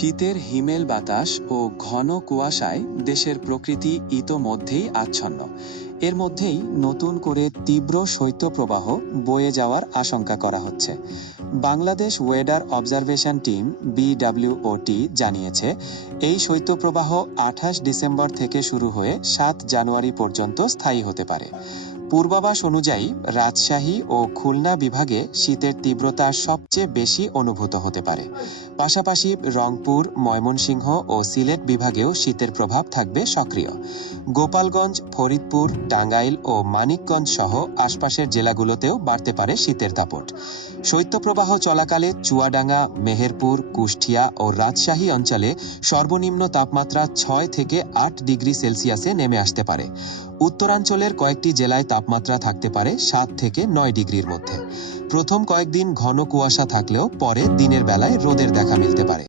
শীতের হিমেল বাতাস ও ঘন কুয়াশায় দেশের প্রকৃতি ইতোমধ্যেই আচ্ছন্ন। এর মধ্যেই নতুন করে তীব্র শৈত্যপ্রবাহ বয়ে যাওয়ার আশঙ্কা করা হচ্ছে। Bangladesh weather observation team BWOT জানিয়েছে, এই শৈত্যপ্রবাহ 28 ডিসেম্বর থেকে শুরু হয়ে 7 জানুয়ারি পর্যন্ত স্থায়ী হতে পারে। পূর্বাভাস অনুযায়ী রাজশাহী ও খুলনা বিভাগে শীতের তীব্রতা সবচেয়ে বেশি অনুভূত হতে পারে। পাশাপাশি রংপুর, ময়মনসিংহ ও সিলেট বিভাগেও শীতের প্রভাব থাকবে সক্রিয়। গোপালগঞ্জ, ফরিদপুর, টাঙ্গাইল ও মানিকগঞ্জ সহ আশপাশের জেলাগুলোতেও বাড়তে পারে শীতের দাপট। শৈত্যপ্রবাহ চলাকালে চুয়াডাঙ্গা, মেহেরপুর, কুষ্টিয়া ও রাজশাহী অঞ্চলে সর্বনিম্ন তাপমাত্রা 6 থেকে 8 ডিগ্রি সেলসিয়াসে নেমে আসতে পারে। উত্তরাঞ্চলের কয়েকটি জেলায় তাপমাত্রা থাকতে পারে 7 থেকে 9 ডিগ্রির মধ্যে। প্রথম কয়েকদিন ঘন কুয়াশা থাকলেও পরে দিনের বেলায় রোদের দেখা মিলতে পারে।